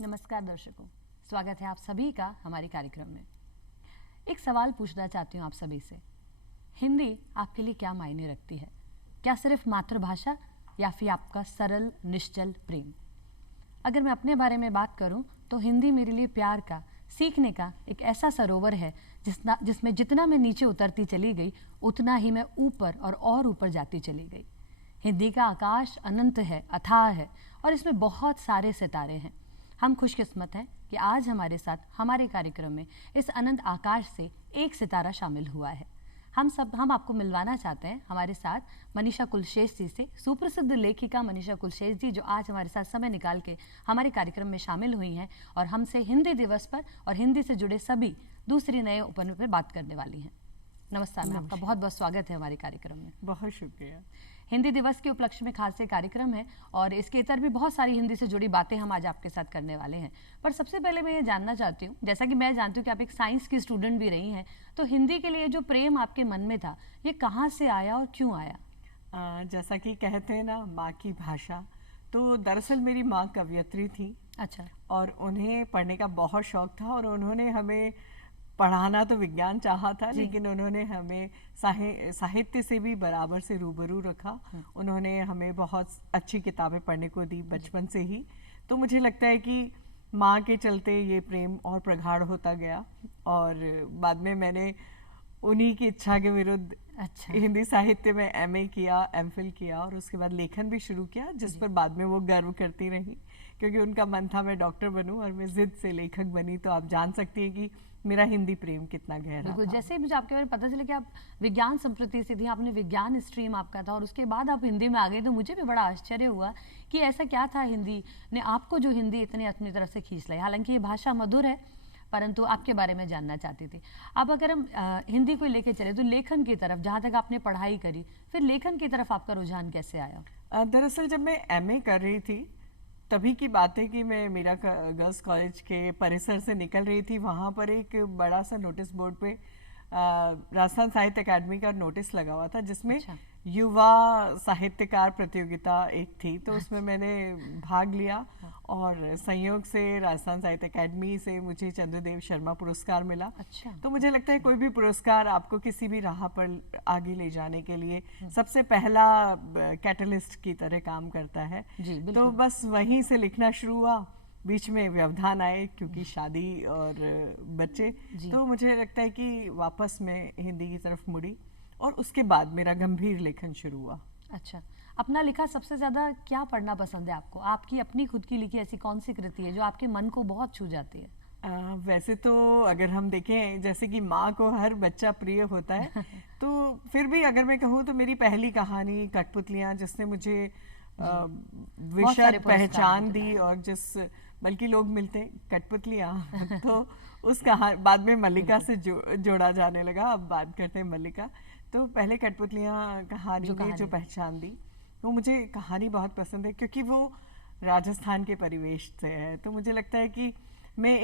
नमस्कार दर्शकों, स्वागत है आप सभी का हमारे कार्यक्रम में। एक सवाल पूछना चाहती हूँ आप सभी से। हिंदी आपके लिए क्या मायने रखती है? क्या सिर्फ मातृभाषा या फिर आपका सरल निश्चल प्रेम? अगर मैं अपने बारे में बात करूँ तो हिंदी मेरे लिए प्यार का, सीखने का एक ऐसा सरोवर है जिसमें जितना मैं नीचे उतरती चली गई उतना ही मैं ऊपर और ऊपर जाती चली गई। हिंदी का आकाश अनंत है, अथाह है और इसमें बहुत सारे सितारे हैं। हम खुशकिस्मत हैं कि आज हमारे साथ हमारे कार्यक्रम में इस अनंत आकाश से एक सितारा शामिल हुआ है। हम आपको मिलवाना चाहते हैं हमारे साथ मनीषा कुलशेष जी से। सुप्रसिद्ध लेखिका मनीषा कुलशेष जी जो आज हमारे साथ समय निकाल के हमारे कार्यक्रम में शामिल हुई हैं और हमसे हिंदी दिवस पर और हिंदी से जुड़े सभी दूसरी नए उपन्यास पर बात करने वाली हैं। नमस्कार मैम, आपका बहुत बहुत स्वागत है हमारे कार्यक्रम में। बहुत शुक्रिया। हिंदी दिवस के उपलक्ष्य में खास से कार्यक्रम है और इसके इतर भी बहुत सारी हिंदी से जुड़ी बातें हम आज आपके साथ करने वाले हैं। पर सबसे पहले मैं ये जानना चाहती हूँ, जैसा कि मैं जानती हूँ कि आप एक साइंस की स्टूडेंट भी रही हैं, तो हिंदी के लिए जो प्रेम आपके मन में था ये कहाँ से आया और क्यों आया? जैसा कि कहते हैं ना, माँ की भाषा, तो दरअसल मेरी माँ कवयित्री थी। अच्छा। और उन्हें पढ़ने का बहुत शौक था और उन्होंने हमें पढ़ाना तो विज्ञान चाहा था, लेकिन उन्होंने हमें साहित्य से भी बराबर से रूबरू रखा। उन्होंने हमें बहुत अच्छी किताबें पढ़ने को दी बचपन से ही। तो मुझे लगता है कि माँ के चलते ये प्रेम और प्रगाढ़ होता गया और बाद में मैंने उन्हीं की इच्छा के विरुद्ध हिंदी साहित्य में एमए किया, एमफिल किया और उसके बाद लेखन भी शुरू किया, जिस पर बाद में वो गर्व करती रही क्योंकि उनका मन था मैं डॉक्टर बनूं और मैं जिद से लेखक बनी। तो आप जान सकती हैं कि मेरा हिंदी प्रेम कितना गहरा था। जैसे ही मुझे आपके बारे में पता चला कि आप विज्ञान संप्रति से थी, आपने विज्ञान स्ट्रीम आपका था और उसके बाद आप हिंदी में आ गए, तो मुझे भी बड़ा आश्चर्य हुआ कि ऐसा क्या था हिंदी ने आपको जो हिंदी इतनी अपनी तरफ से खींच लाई। हालांकि ये भाषा मधुर है, परंतु आपके बारे में जानना चाहती थी। अब अगर हम हिंदी को लेके चले तो लेखन की तरफ, जहाँ तक आपने पढ़ाई करी, फिर लेखन की तरफ आपका रुझान कैसे आया? दरअसल जब मैं एमए कर रही थी तभी की बात है कि मैं मीरा गर्ल्स कॉलेज के परिसर से निकल रही थी। वहाँ पर एक बड़ा सा नोटिस बोर्ड पे राजस्थान साहित्य अकादमी का नोटिस लगा हुआ था, जिसमें अच्छा। युवा साहित्यकार प्रतियोगिता एक थी। तो उसमें मैंने भाग लिया और संयोग से राजस्थान साहित्य अकादमी से मुझे चंद्रदेव शर्मा पुरस्कार मिला। अच्छा। तो मुझे लगता है कोई भी पुरस्कार आपको किसी भी राह पर आगे ले जाने के लिए सबसे पहला कैटलिस्ट की तरह काम करता है। तो बस वहीं से लिखना शुरू हुआ। बीच में व्यवधान आए क्योंकि शादी और बच्चे, तो मुझे लगता है कि वापस मैं हिंदी की तरफ मुड़ी और उसके बाद मेरा गंभीर लेखन शुरू हुआ। अच्छा, अपना लिखा सबसे ज्यादा क्या पढ़ना पसंद है आपको? आपकी अपनी खुद की लिखी ऐसी कौन सी कृति है जो आपके मन को बहुत छू जाती है? वैसे तो अगर हम देखें, जैसे कि माँ को हर बच्चा प्रिय होता है तो फिर भी अगर मैं कहूँ तो मेरी पहली कहानी कठपुतलियाँ, जिसने मुझे विशद पहचान दी और बल्कि लोग मिलते कठपुतलियाँ तो उस बाद में मल्लिका से जोड़ा जाने लगा। अब बात करते हैं मल्लिका। तो पहले कठपुतलियाँ कहानी ने जो पहचान दी, वो मुझे कहानी बहुत पसंद है क्योंकि वो राजस्थान के परिवेश से है। तो मुझे लगता है कि मैं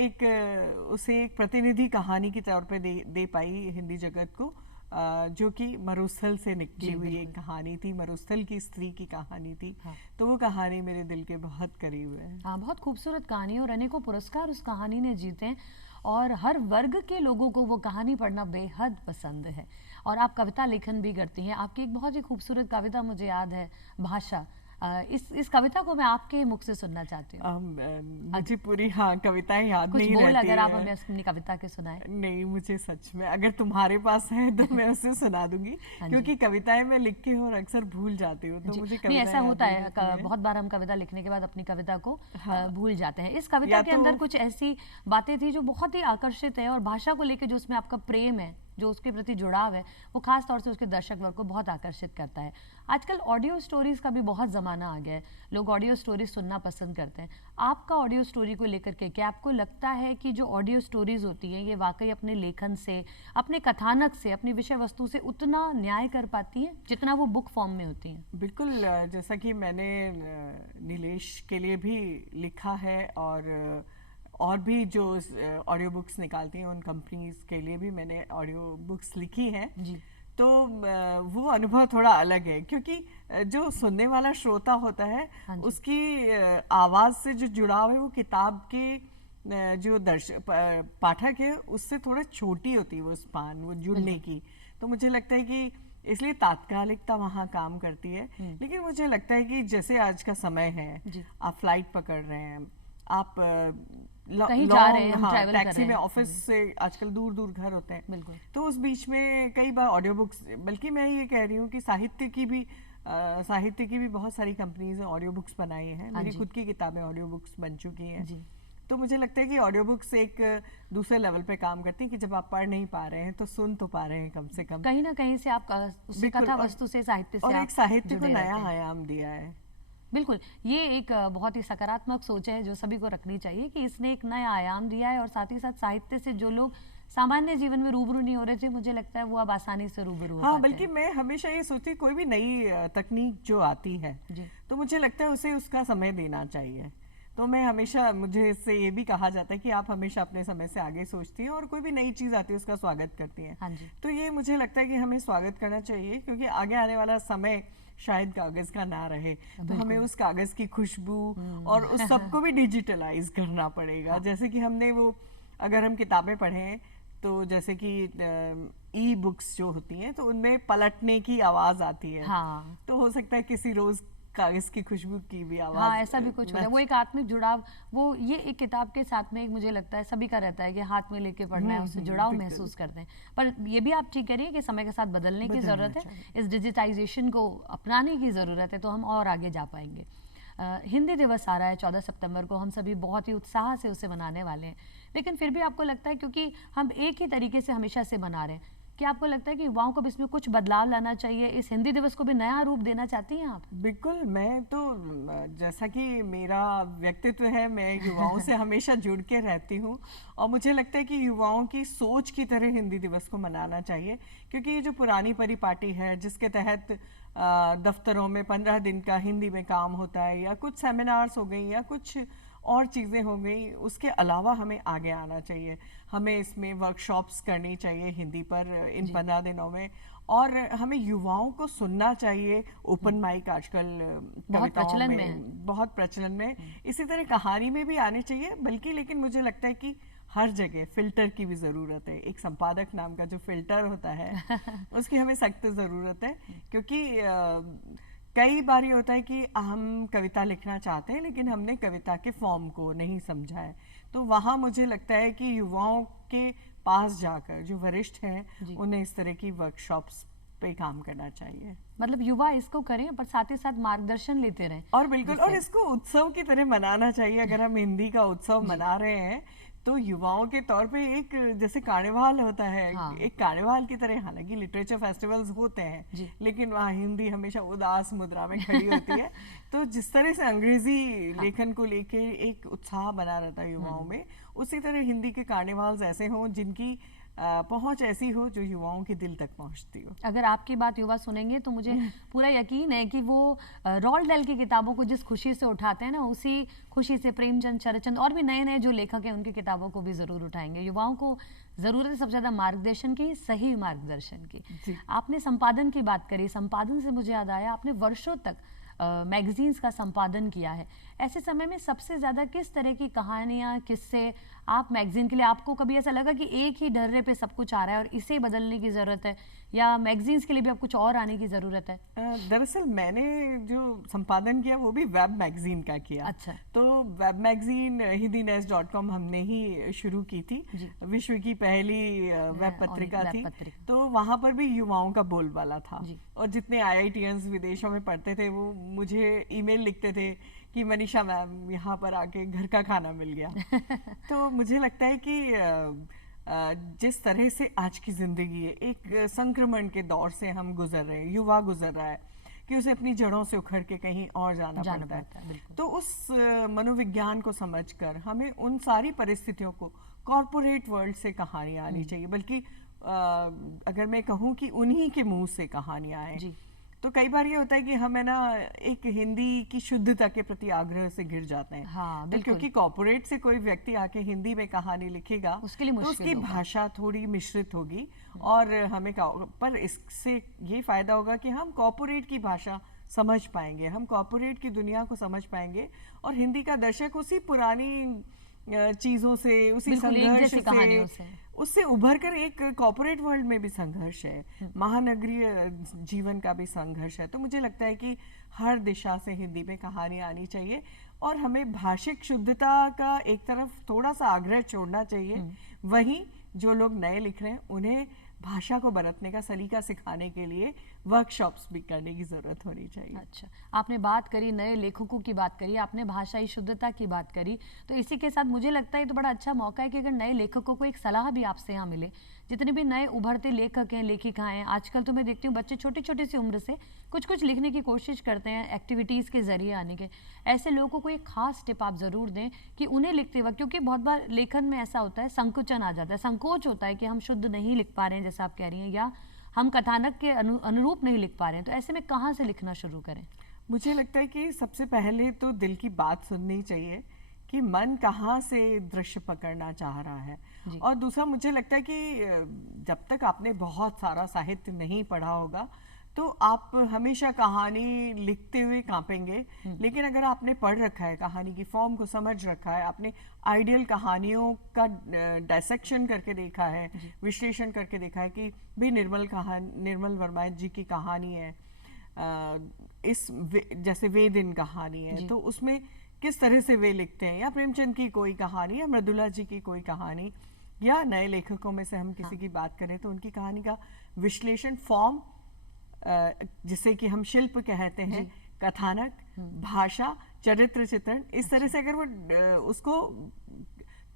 उसे एक प्रतिनिधि कहानी के तौर पे दे पाई हिंदी जगत को, जो कि मरुस्थल से निकली हुई एक कहानी थी, मरुस्थल की स्त्री की कहानी थी। तो वो कहानी मेरे दिल के बहुत करीब है। हाँ, बहुत खूबसूरत कहानी और अनेकों पुरस्कार उस कहानी ने जीते हैं और हर वर्ग के लोगों को वो कहानी पढ़ना बेहद पसंद है। और आप कविता लेखन भी करती हैं। आपकी एक बहुत ही खूबसूरत कविता मुझे याद है, भाषा। इस कविता को मैं आपके मुख से सुनना चाहती हूँ। मुझे पूरी कविताएं याद नहीं रहती। अगर आप हमें अपनी कविता के सुनाएं। नहीं, मुझे सच में अगर तुम्हारे पास है तो मैं उसे सुना दूंगी क्योंकि कविताएं मैं लिख के और अक्सर भूल जाती हूँ। तो मुझे नहीं, ऐसा होता है, बहुत बार हम कविता लिखने के बाद अपनी कविता को भूल जाते हैं। इस कविता के अंदर कुछ ऐसी बातें थी जो बहुत ही आकर्षित है और भाषा को लेकर जो उसमें आपका प्रेम है, जो उसके प्रति जुड़ाव है, वो खास तौर से उसके दर्शक वर्ग को बहुत आकर्षित करता है। आजकल ऑडियो स्टोरीज का भी बहुत ज़माना आ गया है, लोग ऑडियो स्टोरीज सुनना पसंद करते हैं। आपका ऑडियो स्टोरी को लेकर के क्या आपको लगता है कि जो ऑडियो स्टोरीज होती हैं ये वाकई अपने लेखन से, अपने कथानक से, अपनी विषय वस्तु से उतना न्याय कर पाती हैं जितना वो बुक फॉर्म में होती हैं? बिल्कुल, जैसा कि मैंने नीलेश के लिए भी लिखा है और भी जो ऑडियो बुक्स निकालती हैं उन कंपनीज के लिए भी मैंने ऑडियो बुक्स लिखी हैं। तो वो अनुभव थोड़ा अलग है, क्योंकि जो सुनने वाला श्रोता होता है उसकी आवाज से जो जुड़ाव है वो किताब के जो पाठक है उससे थोड़ा छोटी होती है वो स्पान, वो जुड़ने की। तो मुझे लगता है कि इसलिए तात्कालिकता वहाँ काम करती है। लेकिन मुझे लगता है कि जैसे आज का समय है, आप फ्लाइट पकड़ रहे हैं, आप कहीं जा रहे हैं, ट्रैवल कर टैक्सी रहे में, हैं, ऑफिस से आजकल दूर दूर घर होते हैं, बिल्कुल। तो उस बीच में कई बार ऑडियो बुक्स, बल्कि मैं ये कह रही हूँ कि साहित्य की भी बहुत सारी कंपनीज ने ऑडियो बुक्स बनाई हैं। मेरी खुद की किताबें ऑडियो बुक्स बन चुकी हैं। तो मुझे लगता है कि ऑडियो बुक्स एक दूसरे लेवल पे काम करती हैं कि जब आप पढ़ नहीं पा रहे हैं तो सुन तो पा रहे हैं कम से कम। कहीं ना कहीं से आप उससे कथा वस्तु से, साहित्य से, और एक साहित्य को नया आयाम दिया है। बिल्कुल, ये एक बहुत ही सकारात्मक सोच है जो सभी को रखनी चाहिए कि इसने एक नया आयाम दिया है, और साथ ही साथ साहित्य से जो लोग सामान्य जीवन में रूबरू नहीं हो रहे थे, मुझे लगता है वो अब आसानी से रूबरू हो पाते हैं। बल्कि मैं हमेशा ये सोचती कोई भी नई तकनीक जो आती है तो मुझे लगता है उसे उसका समय देना चाहिए। तो मैं हमेशा, मुझे इससे ये भी कहा जाता है कि आप हमेशा अपने समय से आगे सोचती हैं और कोई भी नई चीज आती है उसका स्वागत करती हैं। तो ये मुझे लगता है कि हमें स्वागत करना चाहिए, क्योंकि आगे आने वाला समय शायद कागज का ना रहे, तो हमें उस कागज की खुशबू और उस सबको भी डिजिटलाइज करना पड़ेगा। जैसे कि हमने वो, अगर हम किताबें पढ़ें तो जैसे कि ई बुक्स जो होती हैं तो उनमें पलटने की आवाज आती है। तो हो सकता है किसी रोज कागज की खुशबू की भी आवाज, ऐसा भी कुछ होता है। वो एक आत्मिक जुड़ाव, वो ये एक किताब के साथ में एक मुझे लगता है सभी का रहता है कि हाथ में लेके पढ़ना है, उससे जुड़ाव महसूस करते हैं। पर ये भी आप ठीक कह रही है कि समय के साथ बदलने की जरूरत है, इस डिजिटाइजेशन को अपनाने की जरूरत है, तो हम और आगे जा पाएंगे। हिंदी दिवस आ रहा है 14 सितंबर को, हम सभी बहुत ही उत्साह से उसे मनाने वाले हैं, लेकिन फिर भी आपको लगता है, क्योंकि हम एक ही तरीके से हमेशा से मना रहे हैं, क्या आपको लगता है कि युवाओं को इसमें कुछ बदलाव लाना चाहिए, इस हिंदी दिवस को भी नया रूप देना चाहती हैं आप? बिल्कुल, मैं तो, जैसा कि मेरा व्यक्तित्व है, मैं युवाओं से हमेशा जुड़ के रहती हूँ, और मुझे लगता है कि युवाओं की सोच की तरह हिंदी दिवस को मनाना चाहिए। क्योंकि ये जो पुरानी परिपाटी है जिसके तहत दफ्तरों में 15 दिन का हिंदी में काम होता है, या कुछ सेमिनार्स हो गई या कुछ और चीज़ें हो गई, उसके अलावा हमें आगे आना चाहिए। हमें इसमें वर्कशॉप्स करनी चाहिए हिंदी पर इन 15 दिनों में, और हमें युवाओं को सुनना चाहिए। ओपन माइक आजकल कविताओं में बहुत प्रचलन में, इसी तरह कहानी में भी आनी चाहिए। बल्कि लेकिन मुझे लगता है कि हर जगह फिल्टर की भी ज़रूरत है। एक संपादक नाम का जो फिल्टर होता है उसकी हमें सख्त ज़रूरत है, क्योंकि कई बार ये होता है कि हम कविता लिखना चाहते हैं लेकिन हमने कविता के फॉर्म को नहीं समझा है। तो वहाँ मुझे लगता है कि युवाओं के पास जाकर, जो वरिष्ठ हैं, उन्हें इस तरह की वर्कशॉप्स पे काम करना चाहिए। मतलब युवा इसको करें पर साथ ही साथ मार्गदर्शन लेते रहें। और बिल्कुल, और इसको उत्सव की तरह मनाना चाहिए। अगर हम हिंदी का उत्सव मना रहे हैं तो युवाओं के तौर पे एक, जैसे कार्निवाल होता है, एक कार्निवाल की तरह, हालांकि लिटरेचर फेस्टिवल्स होते हैं लेकिन वहाँ हिंदी हमेशा उदास मुद्रा में खड़ी होती है। तो जिस तरह से अंग्रेजी लेखन को लेके एक उत्साह बना रहता है युवाओं में, उसी तरह हिंदी के कार्निवाल्स ऐसे हों जिनकी पहुंच ऐसी हो जो युवाओं के दिल तक पहुंचती हो। अगर आपकी बात युवा सुनेंगे तो मुझे पूरा यकीन है कि वो रोल्ड डेल की किताबों को जिस खुशी से उठाते हैं ना, उसी खुशी से प्रेमचंद, शरदचंद्र और भी नए नए जो लेखक हैं उनकी किताबों को भी जरूर उठाएंगे। युवाओं को जरूरत है सबसे ज्यादा मार्गदर्शन की, सही मार्गदर्शन की। आपने संपादन की बात करी, संपादन से मुझे याद आया, आपने वर्षों तक मैगजीन्स का संपादन किया है। ऐसे समय में सबसे ज्यादा किस तरह की कहानियां, किससे आप मैगजीन के लिए, आपको कभी ऐसा लगा कि एक ही ढर्रे पे सब कुछ आ रहा है और इसे बदलने की जरूरत है, या मैगजीन्स के लिए भी अब कुछ और आने की जरूरत है? दरअसल मैंने जो संपादन किया वो भी वेब मैगजीन का किया। अच्छा। तो वेब मैगजीन hindinews.com हमने ही शुरू की थी, विश्व की पहली वेब पत्रिका थी। तो वहां पर भी युवाओं का बोलबाला था, और जितने IITians विदेशों में पढ़ते थे वो मुझे ईमेल लिखते थे कि मनीषा मैम यहाँ पर आके घर का खाना मिल गया। तो मुझे लगता है कि जिस तरह से आज की जिंदगी है, एक संक्रमण के दौर से हम गुजर रहे हैं, युवा गुजर रहा है कि उसे अपनी जड़ों से उखड़ के कहीं और जाना पड़ता है। तो उस मनोविज्ञान को समझकर हमें उन सारी परिस्थितियों को, कॉर्पोरेट वर्ल्ड से कहानियां आनी चाहिए, बल्कि अगर मैं कहूँ कि उन्हीं के मुंह से कहानियां आए, तो कई बार ये होता है कि हम है ना एक हिंदी की शुद्धता के प्रति आग्रह से घिर जाते हैं। हाँ, तो बिल्कुल। क्योंकि कॉर्पोरेट से कोई व्यक्ति आके हिंदी में कहानी लिखेगा उसके लिए तो मुश्किल उसकी होगा। भाषा थोड़ी मिश्रित होगी और हमें पर इससे ये फायदा होगा कि हम कॉर्पोरेट की भाषा समझ पाएंगे, हम कॉर्पोरेट की दुनिया को समझ पाएंगे और हिंदी का दर्शक उसी पुरानी चीजों से, उसी बिल्कुल, एक संघर्ष जैसी कहानियों से। उससे उभर कर एक कॉर्पोरेट वर्ल्ड में भी संघर्ष है, महानगरीय जीवन का भी संघर्ष है। तो मुझे लगता है कि हर दिशा से हिंदी में कहानी आनी चाहिए और हमें भाषिक शुद्धता का एक तरफ थोड़ा सा आग्रह छोड़ना चाहिए। वहीं जो लोग नए लिख रहे हैं उन्हें भाषा को बरतने का सलीका सिखाने के लिए वर्कशॉप्स भी करने की जरूरत होनी चाहिए। अच्छा, आपने बात करी नए लेखकों की बात करी, आपने भाषाई शुद्धता की बात करी, तो इसी के साथ मुझे लगता है तो बड़ा अच्छा मौका है कि अगर नए लेखकों को एक सलाह भी आपसे यहाँ मिले। जितने भी नए उभरते लेखक हैं, लेखिकाएं, आजकल तो मैं देखती हूँ बच्चे छोटे छोटे सी उम्र से कुछ लिखने की कोशिश करते हैं एक्टिविटीज़ के जरिए आने के। ऐसे लोगों को एक खास टिप आप ज़रूर दें कि उन्हें लिखते वक्त, क्योंकि बहुत बार लेखन में ऐसा होता है संकुचन आ जाता है, संकोच होता है कि हम शुद्ध नहीं लिख पा रहे हैं जैसा आप कह रही हैं, या हम कथानक के अनुरूप नहीं लिख पा रहे हैं। तो ऐसे में कहाँ से लिखना शुरू करें? मुझे लगता है कि सबसे पहले तो दिल की बात सुननी चाहिए कि मन कहाँ से दृश्य पकड़ना चाह रहा है। और दूसरा मुझे लगता है कि जब तक आपने बहुत सारा साहित्य नहीं पढ़ा होगा तो आप हमेशा कहानी लिखते हुए कांपेंगे, लेकिन अगर आपने पढ़ रखा है, कहानी की फॉर्म को समझ रखा है, आपने आइडियल कहानियों का डायसेक्शन करके देखा है, विश्लेषण करके देखा है कि भी निर्मल वर्मा जी की कहानी है, जैसे वे दिन कहानी है, तो उसमें किस तरह से वे लिखते हैं, या प्रेमचंद की कोई कहानी या मृदुला जी की कोई कहानी, या नए लेखकों में से हम किसी की बात करें तो उनकी कहानी का विश्लेषण, फॉर्म जिसे कि हम शिल्प कहते हैं, कथानक, भाषा, चरित्र चित्रण, इस तरह से अगर वो उसको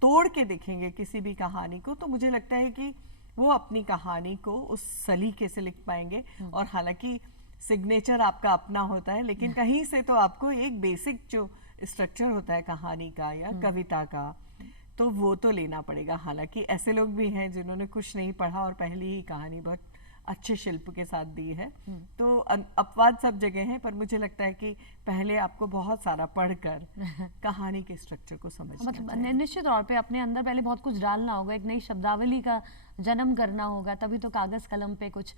तोड़ के देखेंगे किसी भी कहानी को, तो मुझे लगता है कि वो अपनी कहानी को उस सलीके से लिख पाएंगे। और हालांकि सिग्नेचर आपका अपना होता है, लेकिन कहीं से तो आपको एक बेसिक जो स्ट्रक्चर होता है कहानी का या कविता का, तो वो तो लेना पड़ेगा। हालांकि ऐसे लोग भी हैं जिन्होंने कुछ नहीं पढ़ा और पहली ही कहानी बहुत अच्छे शिल्प के साथ दी है, तो अपवाद सब जगह हैं, पर मुझे लगता है कि पहले आपको बहुत सारा पढ़कर कहानी के स्ट्रक्चर को समझना चाहिए। निश्चित तौर पे अपने अंदर पहले बहुत कुछ डालना होगा, एक नई शब्दावली का जन्म करना होगा, तभी तो कागज कलम पे कुछ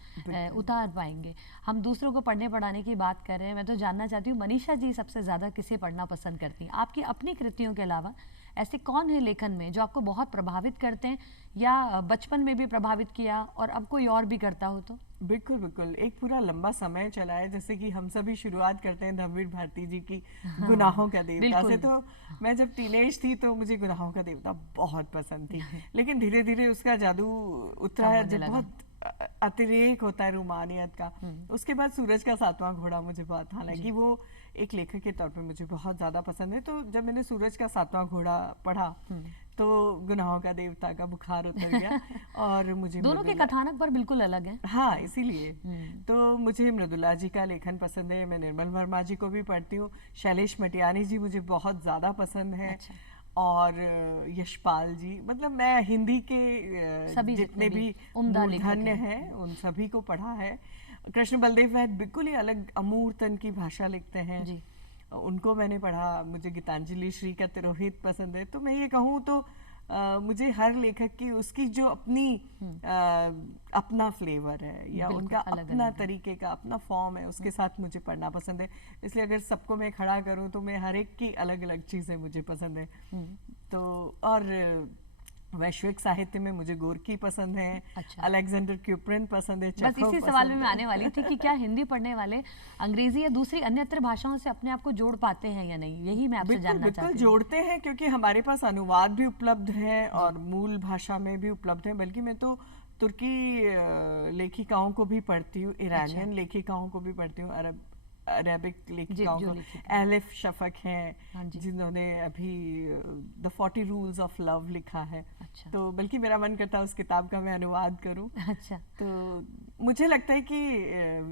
उतार पाएंगे। हम दूसरों को पढ़ने पढ़ाने की बात कर रहे हैं, मैं तो जानना चाहती हूँ मनीषा जी सबसे ज्यादा किसे पढ़ना पसंद करती हैं? आपकी अपनी कृतियों के अलावा ऐसे कौन है लेखन में जो आपको बहुत प्रभावित करते हैं, या बचपन में भी प्रभावित किया और अब कोई और भी करता हो तो? बिल्कुल बिल्कुल, एक पूरा लंबा समय चला है। जैसे कि हम सभी शुरुआत करते हैं धर्मवीर भारती जी की गुनाहों का देवता से, तो मैं जब टीनेज थी तो मुझे गुनाहों का देवता बहुत पसंद थी, लेकिन धीरे धीरे उसका जादू उतरा है, जब बहुत अतिरेक होता है रूमानियत का। उसके बाद सूरज का सातवां घोड़ा मुझे बहुत, हालांकि वो एक लेखक के तौर पे मुझे बहुत ज्यादा पसंद है, तो जब मैंने सूरज का सातवां घोड़ा पढ़ा तो गुनाहों का देवता का बुखार उतर गया और मुझे दोनों के कथानक पर बिल्कुल अलग है। हाँ, इसीलिए तो मुझे मृदुला जी का लेखन पसंद है। मैं निर्मल वर्मा जी को भी पढ़ती हूँ, शैलेश मटियानी जी मुझे बहुत ज्यादा पसंद है। अच्छा। और यशपाल जी, मतलब मैं हिंदी के जितने भी मूर्धन्य हैं उन सभी को पढ़ा है। कृष्ण बलदेव वैद बिल्कुल ही अलग अमूर्तन की भाषा लिखते हैं जी। उनको मैंने पढ़ा। मुझे गीतांजलि श्री का तिरोहित पसंद है। तो मैं ये कहूँ तो मुझे हर लेखक की उसकी जो अपनी अपना फ्लेवर है या उनका अपना तरीके का अपना फॉर्म है, उसके साथ मुझे पढ़ना पसंद है। इसलिए अगर सबको मैं खड़ा करूँ तो मैं हर एक की अलग अलग चीज़ें मुझे पसंद है। तो और वैश्विक साहित्य में मुझे गोरकी पसंद है। अच्छा। अलेक्जेंडर क्यूपरिन पसंद है। बस इसी सवाल में मैं आने वाली थी कि क्या हिंदी पढ़ने वाले अंग्रेजी या दूसरी अन्यत्र भाषाओं से अपने आप को जोड़ पाते हैं या नहीं, यही मैं आपसे जानना चाहती हूँ। बिल्कुल जोड़ते हैं, क्योंकि हमारे पास अनुवाद भी उपलब्ध है और मूल भाषा में भी उपलब्ध है। बल्कि मैं तो तुर्की लेखिकाओं को भी पढ़ती हूँ, ईरानियन लेखिकाओं को भी पढ़ती हूँ, अरेबिक लेखिकाओं को। एलिफ शफक हैं जिन्होंने अभी द 40 रूल्स ऑफ लव लिखा है। अच्छा। तो बल्कि मेरा मन करता है उस किताब का मैं अनुवाद करूं। अच्छा। तो मुझे लगता है कि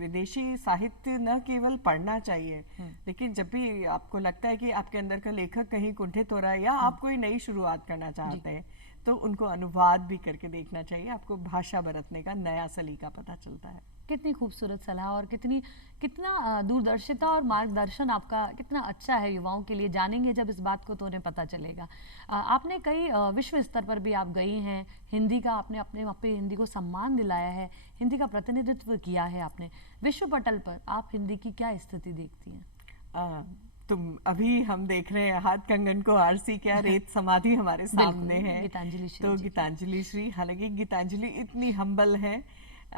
विदेशी साहित्य न केवल पढ़ना चाहिए, लेकिन जब भी आपको लगता है कि आपके अंदर का लेखक कहीं कुंठित हो रहा है या आप कोई नई शुरुआत करना चाहते हैं, तो उनको अनुवाद भी करके देखना चाहिए। आपको भाषा बरतने का नया सलीका पता चलता है। कितनी खूबसूरत सलाह और कितना दूरदर्शिता और मार्गदर्शन आपका कितना अच्छा है युवाओं के लिए। जानेंगे जब इस बात को तो उन्हें पता चलेगा। आपने कई विश्व स्तर पर भी आप गई हैं, हिंदी का आपने अपने वहाँ पे हिंदी को सम्मान दिलाया है, हिंदी का प्रतिनिधित्व किया है आपने। विश्व पटल पर आप हिंदी की क्या स्थिति देखती हैं? तुम अभी हम देख रहे हैं हाथ कंगन को आरसी, क्या रेत समाधि हमारे सामने है। गीतांजलि श्री तो गीतांजलि श्री, हालांकि गीतांजलि इतनी हम्बल है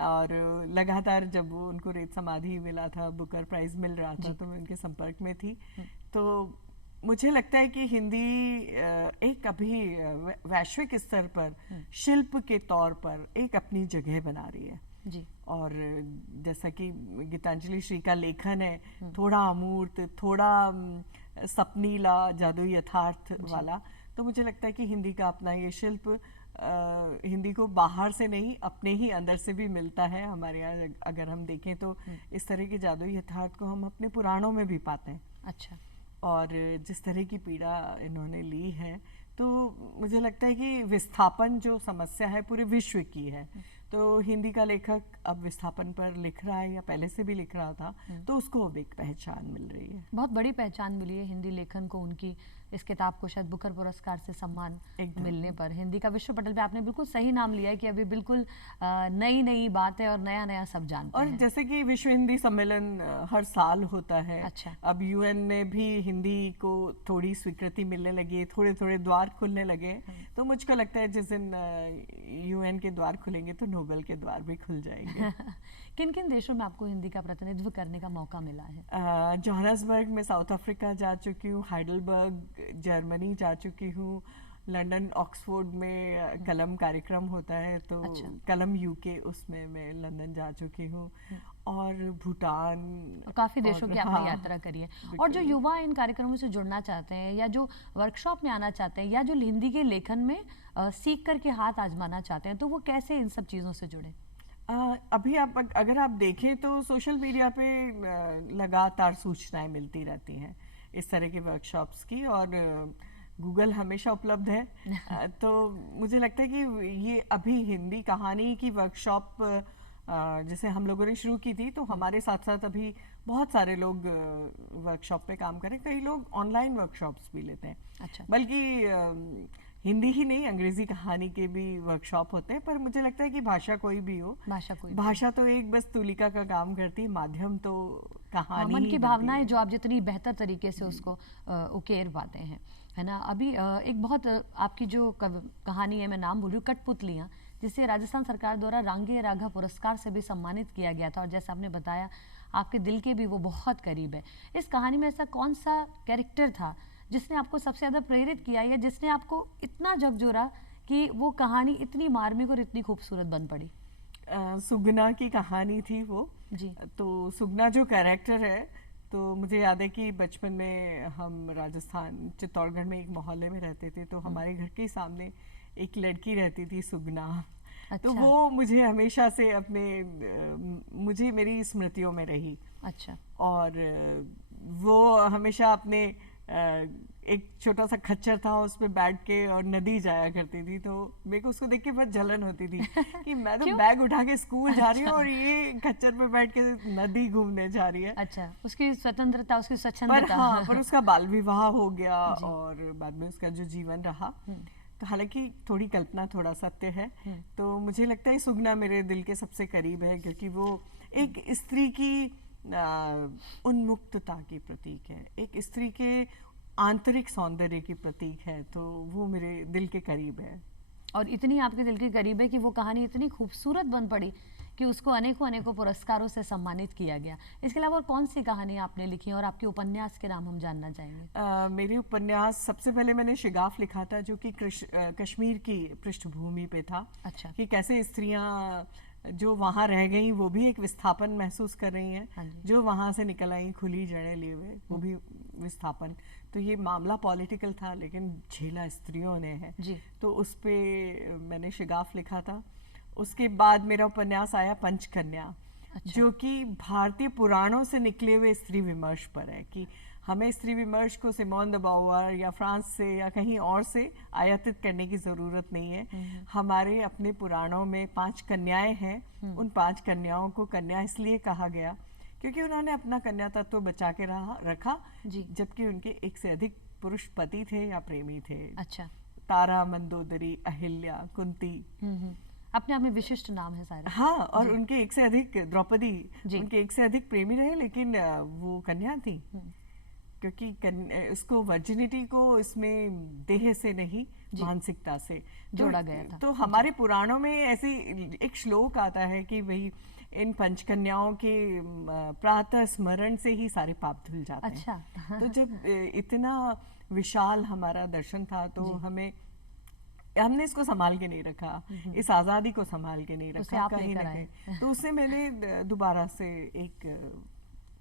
और लगातार जब वो उनको रेत समाधि मिला था, बुकर प्राइज मिल रहा था, तो मैं उनके संपर्क में थी। तो मुझे लगता है कि हिंदी एक अभी वैश्विक स्तर पर शिल्प के तौर पर एक अपनी जगह बना रही है जी। और जैसा कि गीतांजलि श्री का लेखन है, थोड़ा अमूर्त, थोड़ा सपनीला, जादू यथार्थ वाला, तो मुझे लगता है कि हिंदी का अपना ये शिल्प हिंदी को बाहर से नहीं अपने ही अंदर से भी मिलता है। हमारे यहाँ अगर हम देखें तो इस तरह के जादू यथार्थ को हम अपने पुराणों में भी पाते हैं। अच्छा। और जिस तरह की पीड़ा इन्होंने ली है, तो मुझे लगता है कि विस्थापन जो समस्या है पूरे विश्व की है, तो हिंदी का लेखक अब विस्थापन पर लिख रहा है या पहले से भी लिख रहा था, तो उसको अब एक पहचान मिल रही है। बहुत बड़ी पहचान मिली है हिंदी लेखन को, उनकी इस किताब को शायद बुकर पुरस्कार से सम्मान मिलने पर। हिंदी का विश्व पटल पे आपने बिल्कुल सही नाम लिया है कि अभी बिल्कुल नई नई बात है और नया नया सब जानते हैं। और जैसे कि विश्व हिंदी सम्मेलन हर साल होता है। अच्छा। अब यूएन में भी हिंदी को थोड़ी स्वीकृति मिलने लगी, थोड़े थोड़े द्वार खुलने लगे, तो मुझको लगता है जिस दिन यूएन के द्वार खुलेंगे तो नोबेल के द्वार भी खुल जाएंगे। किन किन देशों में आपको हिंदी का प्रतिनिधित्व करने का मौका मिला है? जोहान्सबर्ग में साउथ अफ्रीका जा चुकी हूँ, हाइडलबर्ग जर्मनी जा चुकी हूँ, लंदन ऑक्सफोर्ड में कलम कार्यक्रम होता है, तो अच्छा। कलम यूके उसमें मैं लंदन जा चुकी हूँ, और भूटान, काफी देशों की आपने यात्रा करी है। और जो युवा इन कार्यक्रमों से जुड़ना चाहते हैं या जो वर्कशॉप में आना चाहते हैं या जो हिंदी के लेखन में सीख करके हाथ आजमाना चाहते हैं, तो वो कैसे इन सब चीज़ों से जुड़े? अभी आप अगर आप देखें तो सोशल मीडिया पे लगातार सूचनाएं मिलती रहती हैं इस तरह के वर्कशॉप्स की, और गूगल हमेशा उपलब्ध है। तो मुझे लगता है कि ये अभी हिंदी कहानी की वर्कशॉप जैसे हम लोगों ने शुरू की थी, तो हमारे साथ साथ अभी बहुत सारे लोग वर्कशॉप पे काम करें, कई लोग ऑनलाइन वर्कशॉप्स भी लेते हैं। अच्छा। बल्कि हिंदी ही नहीं, अंग्रेजी कहानी के भी वर्कशॉप होते हैं। पर मुझे लगता है कि भाषा कोई भी हो, भाषा तो एक बस तुलिका का काम करती है, माध्यम तो कहानी, मन की भावनाएं जो आप जितनी बेहतर तरीके से उसको उकेर पाते हैं, है ना। अभी एक बहुत आपकी जो कहानी है, मैं नाम बोल रही हूँ, कठपुतलियाँ, जिसे राजस्थान सरकार द्वारा रांगे राघा पुरस्कार से भी सम्मानित किया गया था, और जैसा आपने बताया आपके दिल के भी वो बहुत करीब है। इस कहानी में ऐसा कौन सा कैरेक्टर था जिसने आपको सबसे ज़्यादा प्रेरित किया, या जिसने आपको इतना झकझोरा कि वो कहानी इतनी मार्मिक और इतनी खूबसूरत बन पड़ी? सुगना की कहानी थी वो जी। तो सुगना जो कैरेक्टर है, तो मुझे याद है कि बचपन में हम राजस्थान चित्तौड़गढ़ में एक मोहल्ले में रहते थे, तो हमारे घर के सामने एक लड़की रहती थी सुगना। अच्छा। तो वो मुझे हमेशा से मुझे मेरी स्मृतियों में रही। अच्छा। और वो हमेशा अपने एक छोटा सा खच्चर था, उस पे बैठ के और नदी जाया करती थी, तो मेरे को उसको देख के बहुत जलन होती थी कि मैं तो बैग उठा के स्कूल जा रही हूँ और ये खच्चर पे बैठ के नदी घूमने जा रही है। अच्छा, उसकी स्वतंत्रता, उसकी स्वच्छंदता। पर उसका बाल विवाह हो गया और बाद में उसका जो जीवन रहा, तो हालांकि थोड़ी कल्पना थोड़ा सत्य है। तो मुझे लगता है सुगना मेरे दिल के सबसे करीब है, क्योंकि वो एक स्त्री की उन्मुक्तता की प्रतीक है, एक स्त्री के आंतरिक सौंदर्य की प्रतीक है, तो वो मेरे दिल के करीब है। और इतनी आपके दिल के करीब है कि वो कहानी इतनी खूबसूरत बन पड़ी कि उसको अनेकों अनेकों पुरस्कारों से सम्मानित किया गया। इसके अलावा और कौन सी कहानी आपने लिखी और आपके उपन्यास के नाम हम जानना चाहेंगे? मेरे उपन्यास सबसे पहले मैंने शिगाफ लिखा था, जो कि कश्मीर की पृष्ठभूमि पे था। अच्छा। कि कैसे स्त्रियां जो वहाँ रह गई वो भी एक विस्थापन महसूस कर रही हैं, जो वहाँ से निकल आई खुली जड़ें लिए हुए, वो भी विस्थापन। तो ये मामला पॉलिटिकल था, लेकिन झेला स्त्रियों ने है जी। तो उस पे मैंने शिगाफ लिखा था। उसके बाद मेरा उपन्यास आया पंचकन्या। अच्छा। जो कि भारतीय पुराणों से निकले हुए स्त्री विमर्श पर है, कि हमें स्त्री विमर्श को सिमोन द बाउवर या फ्रांस से या कहीं और से आयातित करने की ज़रूरत नहीं है। हमारे अपने पुराणों में 5 कन्याएं हैं। उन 5 कन्याओं को कन्या इसलिए कहा गया क्योंकि उन्होंने अपना कन्या तत्व बचा के रखा, जबकि उनके एक से अधिक पुरुष पति थे या प्रेमी थे। अच्छा। तारा, मंदोदरी, अहिल्या, कुंती, अपने आप में विशिष्ट नाम है सारे। हाँ, और उनके एक से अधिक, द्रौपदी, उनके एक से अधिक प्रेमी रहे, लेकिन वो कन्या थी क्योंकि उसको वर्जिनिटी को इसमें देह से नहीं मानसिकता से जोड़ा गया था। तो हमारे पुराणों में ऐसी एक श्लोक आता है कि भाई इन पंचकन्याओं के प्रातः स्मरण से ही सारे पाप धुल जाते हैं। अच्छा। तो जब इतना विशाल हमारा दर्शन था तो हमने इसको संभाल के नहीं रखा, इस आज़ादी को संभाल के नहीं रखा कहीं ना कहीं। तो उससे मैंने दोबारा से एक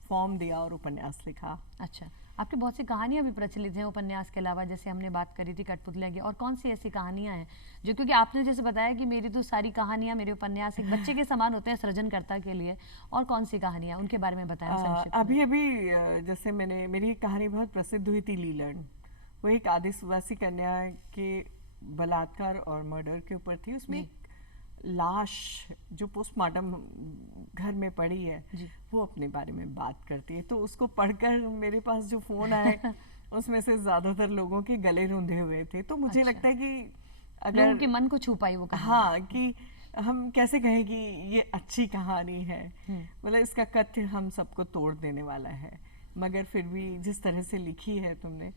फॉर्म दिया और उपन्यास लिखा। अच्छा, आपकी बहुत सी कहानियां भी प्रचलित हैं उपन्यास के अलावा, जैसे हमने बात करी थी कठपुतलियां की, और कौन सी ऐसी कहानियां हैं जो, क्योंकि आपने जैसे बताया कि मेरी तो सारी कहानियां, मेरे उपन्यास एक बच्चे के समान होते हैं सृजनकर्ता के लिए, और कौन सी कहानियां, उनके बारे में बताएं संक्षिप्त में। अभी जैसे मेरी एक कहानी बहुत प्रसिद्ध हुई थी, लीलन। वो एक आदिवासी कन्या के बलात्कार और मर्डर के ऊपर थी। उसमें लाश जो पोस्टमार्टम घर में पड़ी है वो अपने बारे में बात करती है। तो उसको पढ़कर मेरे पास जो फोन आए उसमें से ज्यादातर लोगों के गले रुंधे हुए थे। तो मुझे लगता है कि अगर उनके मन को छू पाई वो कहानी। हाँ, कि हम कैसे कहें कि ये अच्छी कहानी है, मतलब इसका कथ्य हम सबको तोड़ देने वाला है, मगर फिर भी जिस तरह से लिखी है तुमने।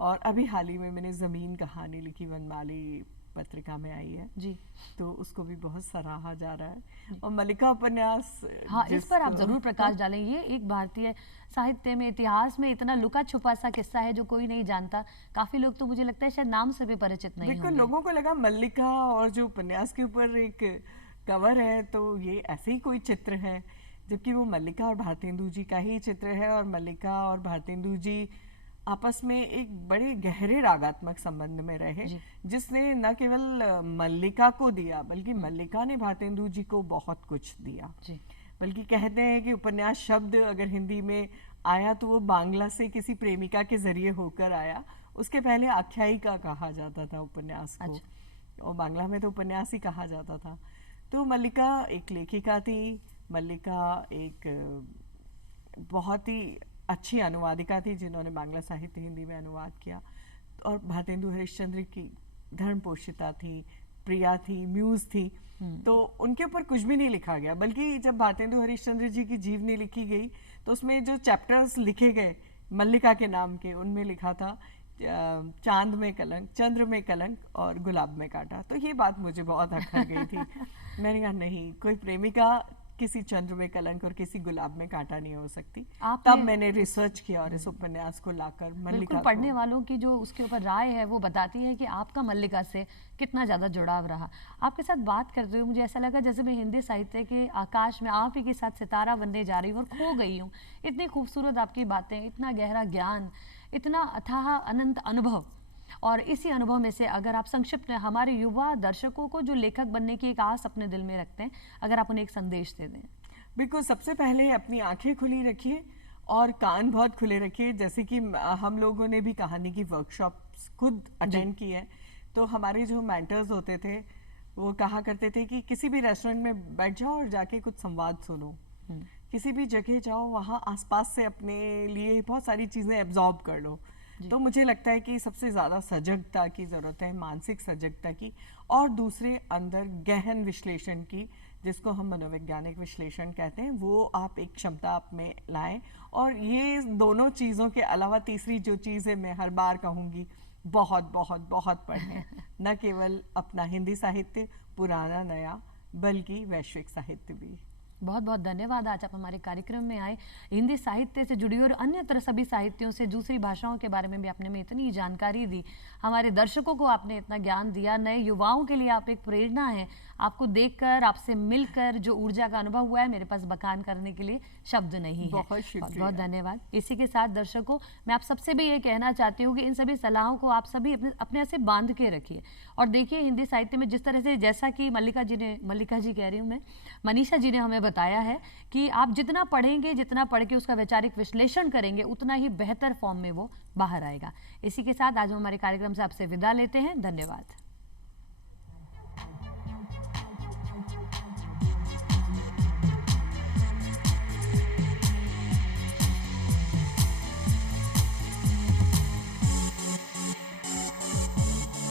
और अभी हाल ही में मैंने जमीन कहानी लिखी, वनमाली पत्रिका में आई है जी, तो उसको भी बहुत सराहा जा रहा है। और मल्लिका उपन्यास, हाँ, इस पर आप जरूर प्रकाश डालें। ये एक भारतीय साहित्य में, इतिहास में इतना लुका छुपा सा किस्सा है जो कोई नहीं जानता। काफी लोग तो मुझे लगता है शायद नाम से भी परिचित नहीं होंगे। बिल्कुल, लोगों को लगा मल्लिका और जो उपन्यास के ऊपर एक कवर है तो ये ऐसे ही कोई चित्र है, जबकि वो मल्लिका और भारतेंदु जी का ही चित्र है। और मल्लिका और भारतेंदु जी आपस में एक बड़े गहरे रागात्मक संबंध में रहे, जिसने न केवल मल्लिका को दिया बल्कि मल्लिका ने भारतेंदु जी को बहुत कुछ दिया। बल्कि कहते हैं कि उपन्यास शब्द अगर हिंदी में आया तो वो बांग्ला से किसी प्रेमिका के जरिए होकर आया। उसके पहले आख्यायिका कहा जाता था उपन्यास को। और बांग्ला में तो उपन्यास ही कहा जाता था। तो मल्लिका एक लेखिका थी, मल्लिका एक बहुत ही अच्छी अनुवादिका थी जिन्होंने बांग्ला साहित्य हिंदी में अनुवाद किया। और भारतेंदु हरिश्चंद्र की धर्मपोषिता थी, प्रिया थी, म्यूज थी। तो उनके ऊपर कुछ भी नहीं लिखा गया, बल्कि जब भारतेंदु हरिश्चंद्र जी की जीवनी लिखी गई तो उसमें जो चैप्टर्स लिखे गए मल्लिका के नाम के, उनमें लिखा था चांद में कलंक, चंद्र में कलंक और गुलाब में कांटा। तो ये बात मुझे बहुत अखर गई थी। मैंने कहा नहीं, कोई प्रेमिका किसी चंद्र में कलंक और किसी गुलाब में कांटा नहीं हो सकती। तब मैंने रिसर्च किया और इस उपन्यास को लाकर मल्लिका, पढ़ने वालों की जो उसके ऊपर राय है वो बताती है कि आपका मल्लिका से कितना ज्यादा जुड़ाव रहा। आपके साथ बात करते हुए मुझे ऐसा लगा जैसे मैं हिंदी साहित्य के आकाश में आप ही के साथ सितारा बनने जा रही हूँ और खो गई हूँ। इतनी खूबसूरत आपकी बातें, इतना गहरा ज्ञान, इतना अथाह अनंत अनुभव। और इसी अनुभव में से अगर आप संक्षिप्त में हमारे युवा दर्शकों को जो लेखक बनने की एक आस अपने दिल में रखते हैं, अगर आप उन्हें एक संदेश दे दें। बिल्कुल, सबसे पहले अपनी आंखें खुली रखिए और कान बहुत खुले रखिए। जैसे कि हम लोगों ने भी कहानी की वर्कशॉप्स खुद अटेंड की है, तो हमारे जो मेंटर्स होते थे वो कहा करते थे कि किसी भी रेस्टोरेंट में बैठ जाओ और जाके कुछ संवाद सुनो, किसी भी जगह जाओ, वहाँ आसपास से अपने लिए बहुत सारी चीज़ें एब्जॉर्ब कर लो। तो मुझे लगता है कि सबसे ज़्यादा सजगता की ज़रूरत है, मानसिक सजगता की, और दूसरे अंदर गहन विश्लेषण की, जिसको हम मनोवैज्ञानिक विश्लेषण कहते हैं, वो आप एक क्षमता आप में लाएं। और ये दोनों चीज़ों के अलावा तीसरी जो चीज़ है, मैं हर बार कहूँगी, बहुत बहुत बहुत पढ़ें। न केवल अपना हिंदी साहित्य पुराना नया, बल्कि वैश्विक साहित्य भी। बहुत बहुत धन्यवाद, आज आप हमारे कार्यक्रम में आए। हिंदी साहित्य से जुड़ी और अन्यत्र सभी साहित्यों से, दूसरी भाषाओं के बारे में भी आपने में इतनी जानकारी दी, हमारे दर्शकों को आपने इतना ज्ञान दिया, नए युवाओं के लिए आप एक प्रेरणा हैं। आपको देखकर, आपसे मिलकर जो ऊर्जा का अनुभव हुआ है, मेरे पास बखान करने के लिए शब्द नहीं है। बहुत बहुत धन्यवाद। इसी के साथ दर्शकों, मैं आप सबसे भी ये कहना चाहती हूँ कि इन सभी सलाहों को आप सभी अपने से बांध के रखिए और देखिए हिंदी साहित्य में जिस तरह से, जैसा कि मल्लिका जी कह रही हूँ मैं, मनीषा जी ने हमें बताया है कि आप जितना पढ़ेंगे, जितना पढ़ के उसका वैचारिक विश्लेषण करेंगे, उतना ही बेहतर फॉर्म में वो बाहर आएगा। इसी के साथ आज हम हमारे कार्यक्रम से आपसे विदा लेते हैं। धन्यवाद।